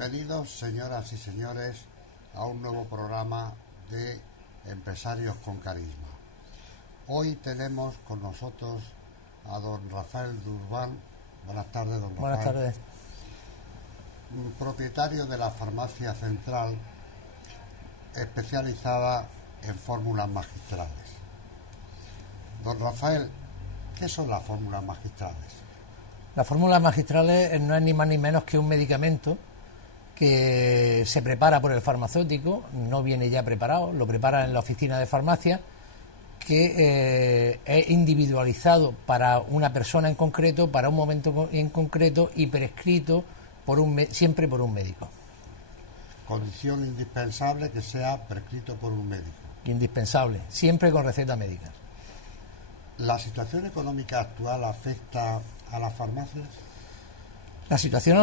Bienvenidos, señoras y señores, a un nuevo programa de Empresarios con Carisma. Hoy tenemos con nosotros a don Rafael Durbán. Buenas tardes, don Rafael. Buenas tardes. Propietario de la Farmacia Central, especializada en fórmulas magistrales. Don Rafael, ¿qué son las fórmulas magistrales? Las fórmulas magistrales no es ni más ni menos que un medicamento que se prepara por el farmacéutico, no viene ya preparado, lo prepara en la oficina de farmacia, que es individualizado para una persona en concreto, para un momento en concreto y prescrito siempre por un médico. Condición indispensable que sea prescrito por un médico. Indispensable, siempre con receta médica. ¿La situación económica actual afecta a las farmacias? La situación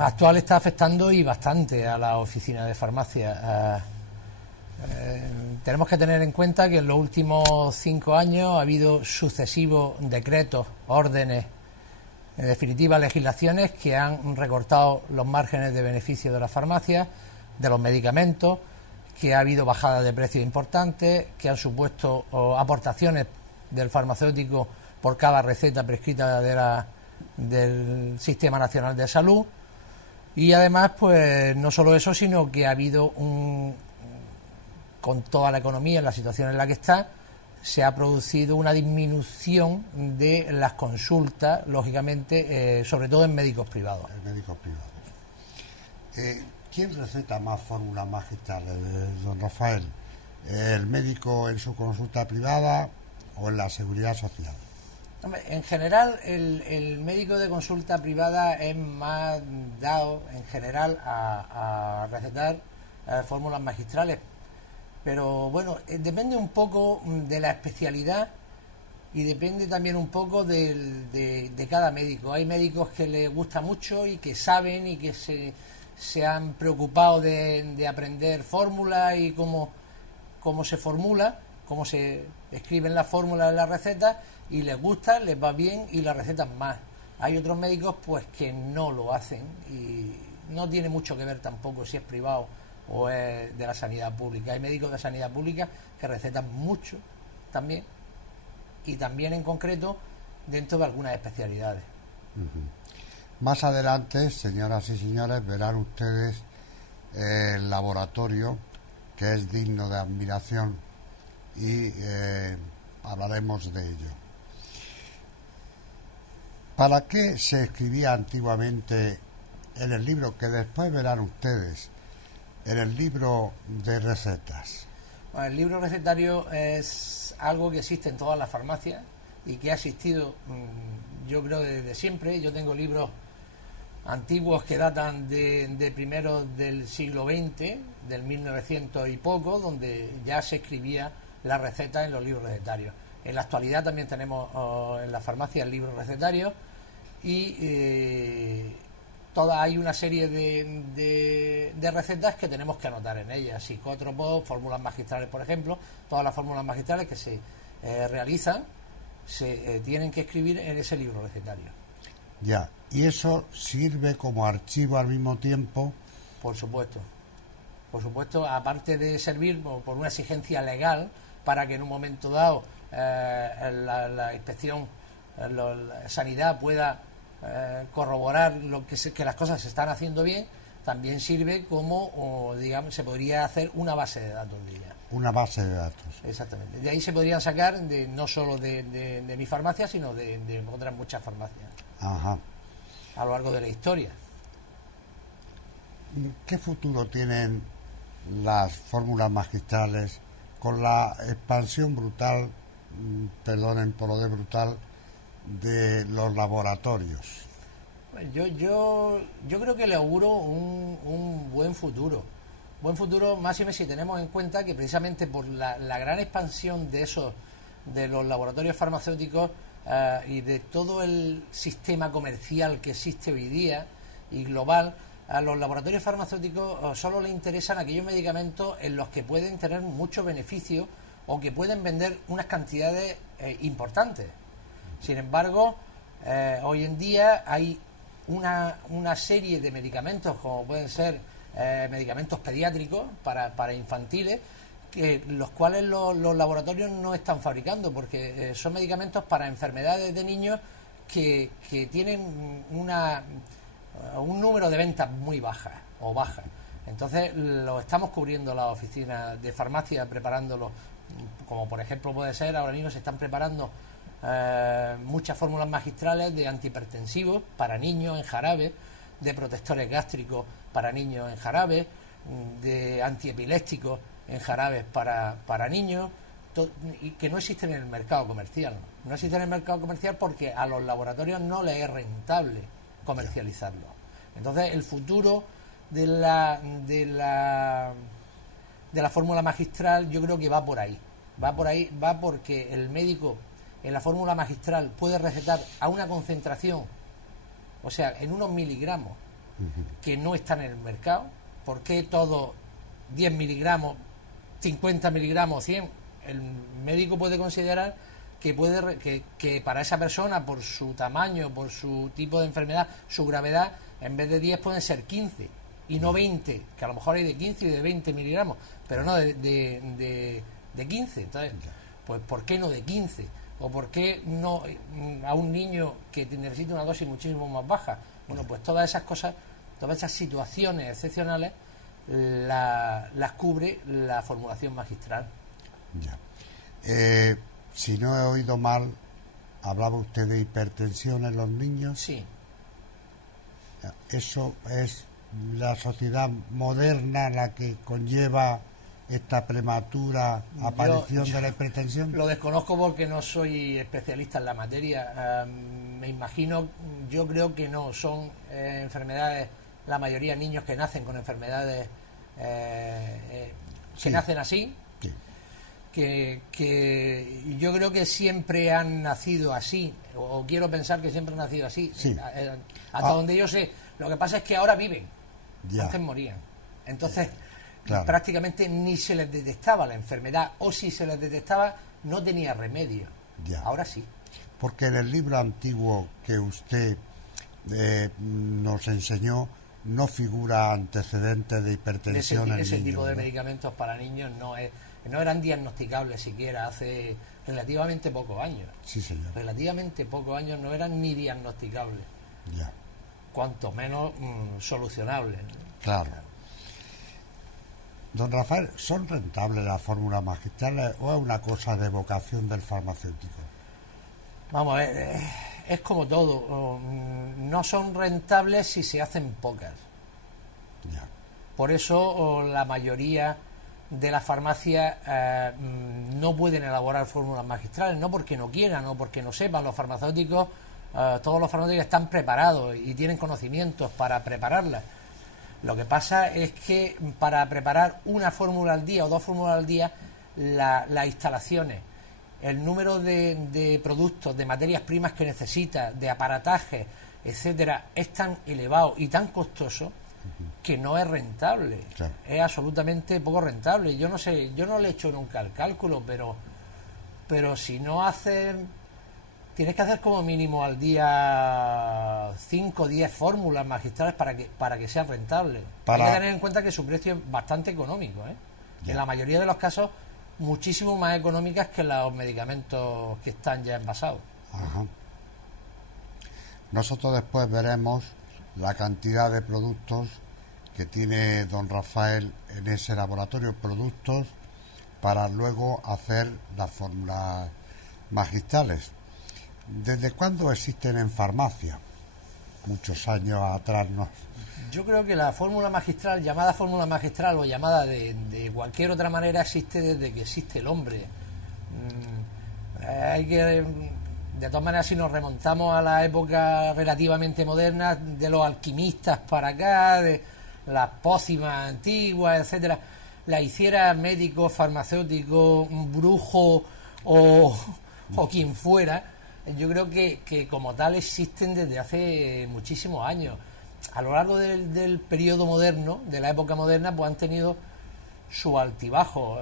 actual está afectando y bastante a la oficina de farmacia. Tenemos que tener en cuenta que en los últimos 5 años ha habido sucesivos decretos, órdenes, en definitiva legislaciones que han recortado los márgenes de beneficio de las farmacias, de los medicamentos, que ha habido bajadas de precios importantes, que han supuesto aportaciones del farmacéutico por cada receta prescrita del Sistema Nacional de Salud. Y además, pues no solo eso, sino que ha habido con toda la economía en la situación en la que está, se ha producido una disminución de las consultas, lógicamente, sobre todo en médicos privados. En médicos privados. ¿Quién receta más fórmulas magistrales, don Rafael? ¿El médico en su consulta privada o en la Seguridad Social? En general, el médico de consulta privada es más dado, en general, a recetar fórmulas magistrales. Pero bueno, depende un poco de la especialidad y depende también un poco de cada médico. Hay médicos que les gusta mucho y que saben y que se han preocupado de aprender fórmulas y cómo se formula, cómo se escriben las fórmulas en las recetas, y les gusta, les va bien y las recetan más. Hay otros médicos pues que no lo hacen y no tiene mucho que ver tampoco si es privado o es de la sanidad pública. Hay médicos de sanidad pública que recetan mucho también, y también en concreto dentro de algunas especialidades. Más adelante, señoras y señores, verán ustedes el laboratorio, que es digno de admiración, y hablaremos de ello. ¿Para qué se escribía antiguamente en el libro, que después verán ustedes, en el libro de recetas? Bueno, el libro recetario es algo que existe en todas las farmacias y que ha existido, yo creo, desde siempre. Yo tengo libros antiguos que datan de primeros del siglo XX, del 1900 y poco, donde ya se escribía la receta en los libros recetarios. En la actualidad también tenemos en la farmacia el libro recetario y hay una serie de recetas que tenemos que anotar en ellas. Psicótropos, fórmulas magistrales, por ejemplo, todas las fórmulas magistrales que se realizan se tienen que escribir en ese libro recetario. Ya, ¿y eso sirve como archivo al mismo tiempo? Por supuesto. Por supuesto, aparte de servir por una exigencia legal para que en un momento dado la inspección, la sanidad pueda corroborar que las cosas se están haciendo bien, también sirve como, digamos, se podría hacer una base de datos de ella. Una base de datos. Exactamente. De ahí se podrían sacar no solo de mi farmacia, sino de otras muchas farmacias. Ajá. A lo largo de la historia. ¿Qué futuro tienen las fórmulas magistrales con la expansión brutal, perdonen por lo de brutal, de los laboratorios? Yo creo que le auguro un buen futuro. Buen futuro, máxime si tenemos en cuenta que precisamente por la gran expansión de los laboratorios farmacéuticos y de todo el sistema comercial que existe hoy día y global, a los laboratorios farmacéuticos solo les interesan aquellos medicamentos en los que pueden tener mucho beneficio o que pueden vender unas cantidades importantes. Sin embargo, hoy en día hay una serie de medicamentos, como pueden ser medicamentos pediátricos para infantiles, que los cuales los laboratorios no están fabricando, porque son medicamentos para enfermedades de niños que tienen un número de ventas muy bajas o bajas. Entonces lo estamos cubriendo las oficinas de farmacia, preparándolo, como por ejemplo puede ser, ahora mismo se están preparando muchas fórmulas magistrales de antihipertensivos para niños en jarabe, de protectores gástricos para niños en jarabe, de antiepilépticos en jarabes para niños, y que no existen en el mercado comercial. No existen en el mercado comercial porque a los laboratorios no les es rentable comercializarlo. Entonces el futuro de la fórmula magistral yo creo que va por ahí, va porque el médico en la fórmula magistral puede recetar a una concentración, o sea, en unos miligramos que no están en el mercado. ¿Por qué todo 10 miligramos, 50 miligramos, 100? El médico puede considerar que para esa persona, por su tamaño, por su tipo de enfermedad, su gravedad, en vez de 10 pueden ser 15 y no 20, que a lo mejor hay de 15 y de 20 miligramos, pero no de 15. Entonces, pues ¿por qué no de 15? ¿O por qué no a un niño que necesita una dosis muchísimo más baja? Bueno, pues todas esas cosas, todas esas situaciones excepcionales las cubre la formulación magistral. Ya. Si no he oído mal, hablaba usted de hipertensión en los niños. Sí. ¿Eso es la sociedad moderna la que conlleva esta prematura aparición de la hipertensión? Lo desconozco porque no soy especialista en la materia. Me imagino, yo creo que no, son enfermedades, la mayoría de niños que nacen con enfermedades que nacen así, que yo creo que siempre han nacido así, o quiero pensar que siempre han nacido así, hasta donde yo sé. Lo que pasa es que ahora viven, antes morían. Entonces, prácticamente ni se les detectaba la enfermedad, o si se les detectaba, no tenía remedio. Ahora sí. Porque en el libro antiguo que usted nos enseñó, no figura antecedentes de hipertensión en ese niños, tipo de ¿no? medicamentos para niños no eran diagnosticables siquiera hace relativamente pocos años. Sí, señor. Relativamente pocos años no eran ni diagnosticables. Cuanto menos solucionables. Claro. Don Rafael, ¿son rentables las fórmulas magistrales o es una cosa de vocación del farmacéutico? Vamos, es como todo. No son rentables si se hacen pocas. Por eso la mayoría de las farmacias no pueden elaborar fórmulas magistrales, no porque no quieran o porque no sepan. Los farmacéuticos, todos los farmacéuticos están preparados y tienen conocimientos para prepararlas. Lo que pasa es que para preparar una fórmula al día o dos fórmulas al día, las instalaciones, el número de productos, de materias primas que necesita, de aparatajes, etcétera, es tan elevado y tan costoso que no es rentable. Es absolutamente poco rentable. Yo no sé, yo no le he hecho nunca el cálculo, pero si no haces, tienes que hacer como mínimo al día 5 o 10 fórmulas magistrales para que sea rentable. Hay que tener en cuenta que su precio es bastante económico, en la mayoría de los casos muchísimo más económicas que los medicamentos que están ya envasados. Nosotros después veremos la cantidad de productos que tiene don Rafael en ese laboratorio, productos para luego hacer las fórmulas magistrales. ¿Desde cuándo existen en farmacia? Muchos años atrás, ¿no? Yo creo que la fórmula magistral, llamada fórmula magistral o llamada de cualquier otra manera, existe desde que existe el hombre. De todas maneras, si nos remontamos a la época relativamente moderna, de los alquimistas para acá, de las pócimas antiguas, etcétera, la hiciera médico, farmacéutico, un brujo o quien fuera, yo creo que como tal existen desde hace muchísimos años. A lo largo del periodo moderno, de la época moderna, pues han tenido su altibajo.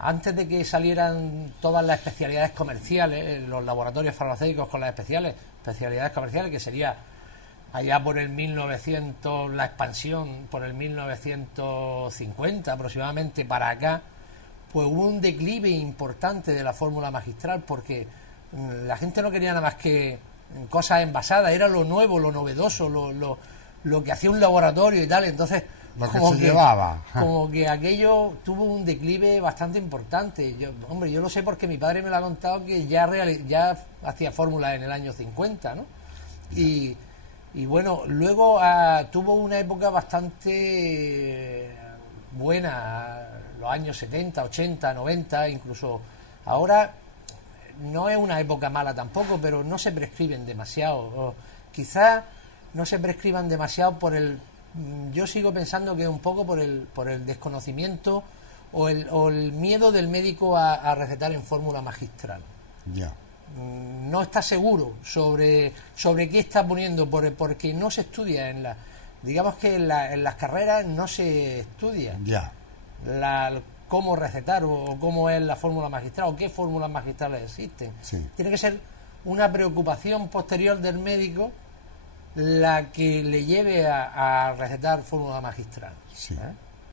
Antes de que salieran todas las especialidades comerciales, los laboratorios farmacéuticos con las especialidades comerciales, que sería allá por el 1900, la expansión, por el 1950 aproximadamente para acá, pues hubo un declive importante de la fórmula magistral, porque la gente no quería nada más que cosas envasadas, era lo nuevo, lo novedoso, lo que hacía un laboratorio y tal. Entonces lo que se llevaba. Como que aquello tuvo un declive bastante importante. Yo lo sé porque mi padre me lo ha contado, que ya hacía fórmulas en el año 50, ¿no? Y bueno, luego tuvo una época bastante buena, los años 70, 80, 90, incluso ahora no es una época mala tampoco, pero no se prescriben demasiado, o quizás no se prescriban demasiado yo sigo pensando que un poco por el desconocimiento o el miedo del médico a recetar en fórmula magistral. Ya. No está seguro sobre qué está poniendo, porque no se estudia digamos que en las carreras no se estudia Ya. cómo recetar o cómo es la fórmula magistral o qué fórmulas magistrales existen. Sí. Tiene que ser una preocupación posterior del médico la que le lleve a recetar fórmula magistral. Sí.